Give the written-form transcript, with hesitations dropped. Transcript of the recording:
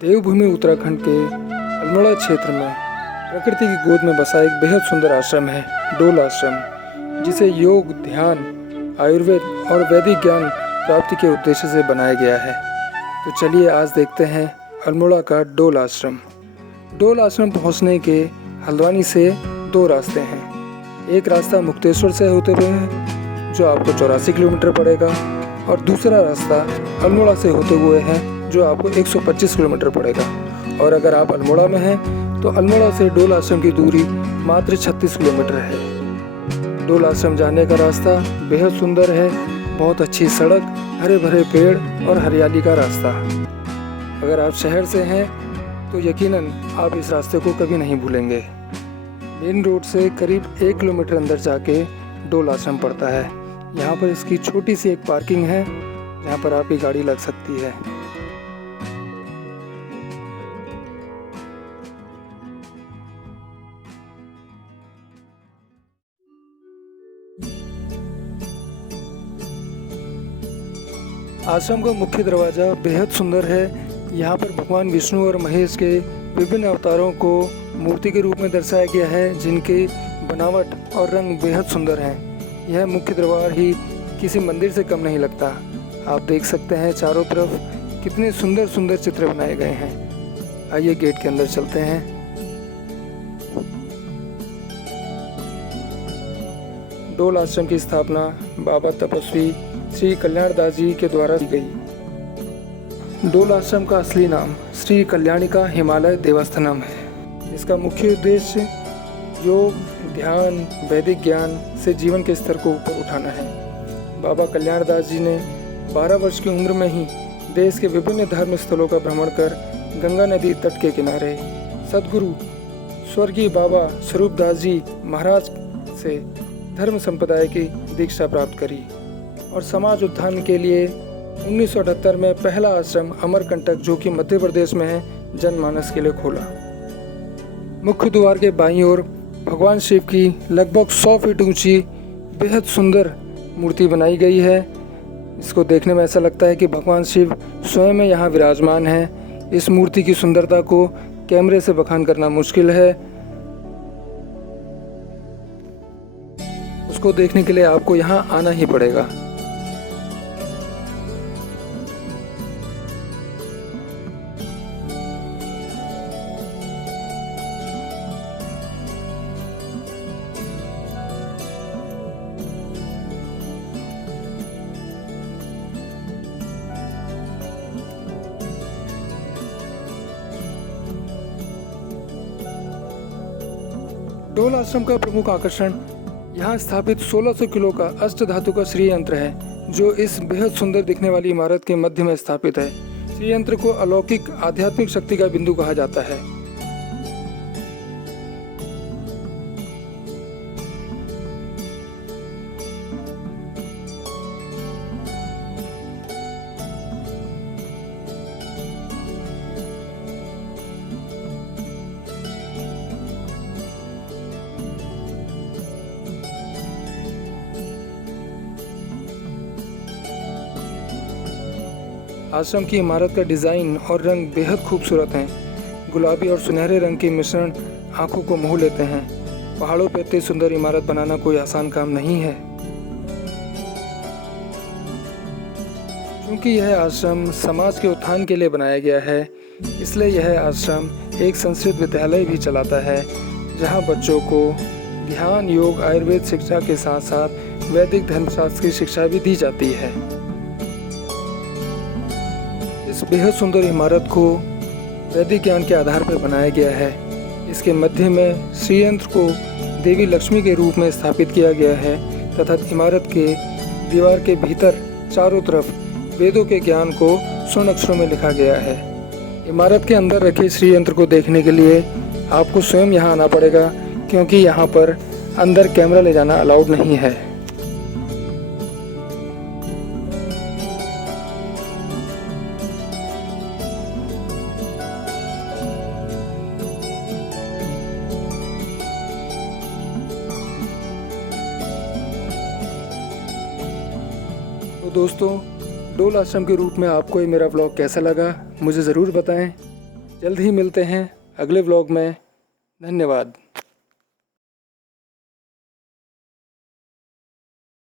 देवभूमि उत्तराखंड के अल्मोड़ा क्षेत्र में प्रकृति की गोद में बसा एक बेहद सुंदर आश्रम है, डोल आश्रम, जिसे योग, ध्यान, आयुर्वेद और वैदिक ज्ञान प्राप्ति के उद्देश्य से बनाया गया है। तो चलिए आज देखते हैं अल्मोड़ा का डोल आश्रम। डोल आश्रम पहुंचने के हल्द्वानी से दो रास्ते हैं। एक रास्ता मुक्तेश्वर से होते हुए है जो आपको 84 किलोमीटर पड़ेगा, और दूसरा रास्ता अल्मोड़ा से होते हुए है जो आपको 125 किलोमीटर पड़ेगा। और अगर आप अल्मोड़ा में हैं तो अल्मोड़ा से डोल आश्रम की दूरी मात्र 36 किलोमीटर है। डोल आश्रम जाने का रास्ता बेहद सुंदर है, बहुत अच्छी सड़क, हरे भरे पेड़ और हरियाली का रास्ता। अगर आप शहर से हैं तो यकीनन आप इस रास्ते को कभी नहीं भूलेंगे। मेन रोड से करीब 1 किलोमीटर अंदर जाके डोल आश्रम पड़ता है। यहाँ पर इसकी छोटी सी एक पार्किंग है जहाँ पर आपकी गाड़ी लग सकती है। आश्रम का मुख्य दरवाज़ा बेहद सुंदर है। यहाँ पर भगवान विष्णु और महेश के विभिन्न अवतारों को मूर्ति के रूप में दर्शाया गया है, जिनकी बनावट और रंग बेहद सुंदर हैं। यह मुख्य द्वार ही किसी मंदिर से कम नहीं लगता। आप देख सकते हैं चारों तरफ कितने सुंदर सुंदर चित्र बनाए गए हैं। आइए गेट के अंदर चलते हैं। डोल आश्रम की स्थापना बाबा तपस्वी श्री कल्याण दास जी के द्वारा की गई। डोल आश्रम का असली नाम श्री कल्याणिका हिमालय देवस्थानम है। इसका मुख्य उद्देश्य योग, ध्यान, वैदिक ज्ञान से जीवन के स्तर को ऊपर उठाना है। बाबा कल्याण दास जी ने 12 वर्ष की उम्र में ही देश के विभिन्न धर्म स्थलों का भ्रमण कर गंगा नदी तट के किनारे सदगुरु स्वर्गीय बाबा स्वरूप दास जी महाराज से धर्म संप्रदाय की दीक्षा प्राप्त करी और समाज उत्थान के लिए 1978 में पहला आश्रम अमरकंटक, जो कि मध्य प्रदेश में है, जनमानस के लिए खोला। मुख्य द्वार के बाईं ओर भगवान शिव की लगभग 100 फीट ऊंची बेहद सुंदर मूर्ति बनाई गई है। इसको देखने में ऐसा लगता है कि भगवान शिव स्वयं में यहाँ विराजमान हैं। इस मूर्ति की सुंदरता को कैमरे से बखान करना मुश्किल है। उसको देखने के लिए आपको यहाँ आना ही पड़ेगा। डोल आश्रम का प्रमुख आकर्षण यहाँ स्थापित 1600 किलो का अष्ट धातु का श्री यंत्र है, जो इस बेहद सुंदर दिखने वाली इमारत के मध्य में स्थापित है। श्री यंत्र को अलौकिक आध्यात्मिक शक्ति का बिंदु कहा जाता है। आश्रम की इमारत का डिज़ाइन और रंग बेहद खूबसूरत हैं। गुलाबी और सुनहरे रंग के मिश्रण आंखों को मोह लेते हैं। पहाड़ों पर इतनी सुंदर इमारत बनाना कोई आसान काम नहीं है। क्योंकि यह आश्रम समाज के उत्थान के लिए बनाया गया है, इसलिए यह आश्रम एक संस्कृत विद्यालय भी चलाता है, जहां बच्चों को ध्यान, योग, आयुर्वेद शिक्षा के साथ साथ वैदिक धर्मशास्त्र की शिक्षा भी दी जाती है। इस बेहद सुंदर इमारत को वैदिक ज्ञान के आधार पर बनाया गया है। इसके मध्य में श्री यंत्र को देवी लक्ष्मी के रूप में स्थापित किया गया है तथा इमारत के दीवार के भीतर चारों तरफ वेदों के ज्ञान को स्वर्ण अक्षरों में लिखा गया है। इमारत के अंदर रखे श्री यंत्र को देखने के लिए आपको स्वयं यहाँ आना पड़ेगा, क्योंकि यहाँ पर अंदर कैमरा ले जाना अलाउड नहीं है। तो दोस्तों, डोल आश्रम के रूप में आपको ये मेरा व्लॉग कैसा लगा मुझे ज़रूर बताएं। जल्द ही मिलते हैं अगले व्लॉग में। धन्यवाद।